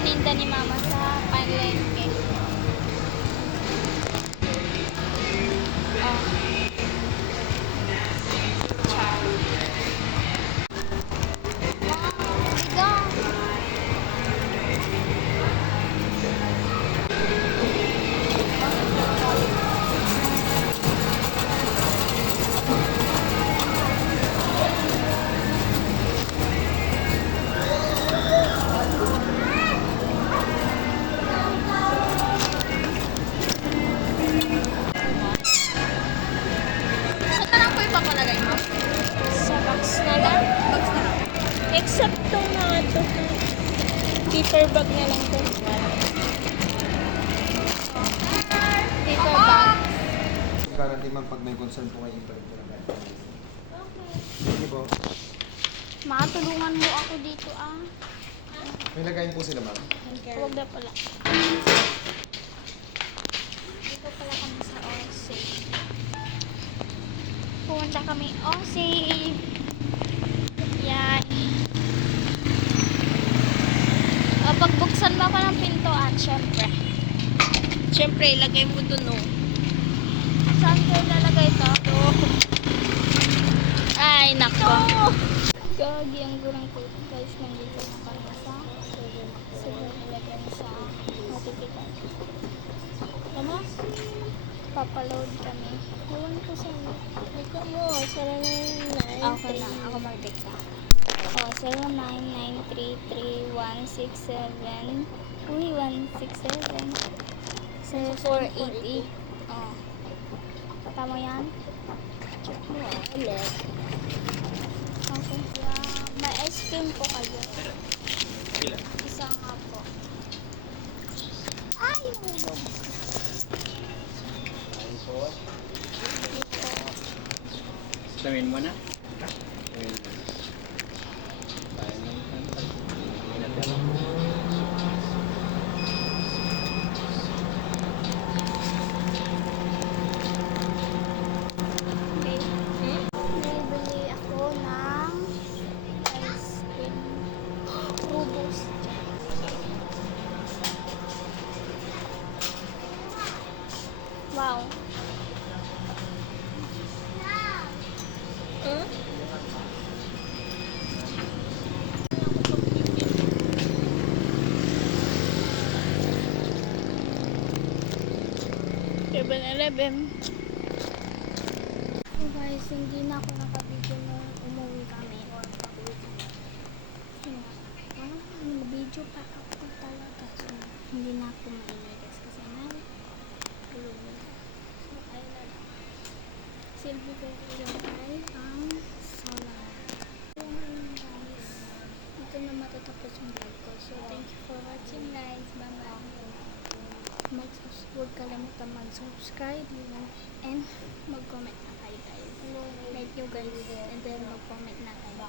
paninda ni Mama sa palengke. Oh. Char. Wow, saan lang po ipapalagay mo? Sa box na lang. Box na lang. Except tong mga to. Paper bag na lang to. Paper bag. Guarantee ma'am pag may concern po kayo ito rin na Okay. Sige po. Makatulungan mo ako dito ah. May lagayin po sila ma'am. Huwag na pala. Dito pala kami sa OC. Pumunta kami OC. Yan. Pagbuksan mo ako ng pintuan, syempre. Syempre, ilagay mo dun no. Saan ko ilalagay ito? Ay, nako. Gagi, ang gurang ko. Guys, nandito na kami sa 7-Eleven sa Matipitan. Tama? Papaload kami. Ewan ko sa iyo. Ikaw mo, 0993. Okay na, ako mag-dicta. Oh, 09933167. Uy, 167. 7480. Oh. Tama yan? Check mo ulit. Okay. May ice cream po kayo. Isa nga po. Ay! Hulog. Sabihin mo na? Sabihin mo na. Tayo naman. Okay. Bibili ako ng ice cream. Rubos. Wow. Eleven. So guys, hindi na ako nakabidyo nung umuwi kami or pag-uwi kami. Nag-video pa ako talaga. So, hindi na ako maingay guys kasi tulog na. So, ayun na lang. Silbi ko yun ay ang solar. So, ayun guys. Ito na matatapos yung vlog ko. So, thank you for watching guys. Bye-bye. Huwag kalimutan mag-subscribe and mag-comment na kayo guys. Like you guys and then mag-comment na kayo.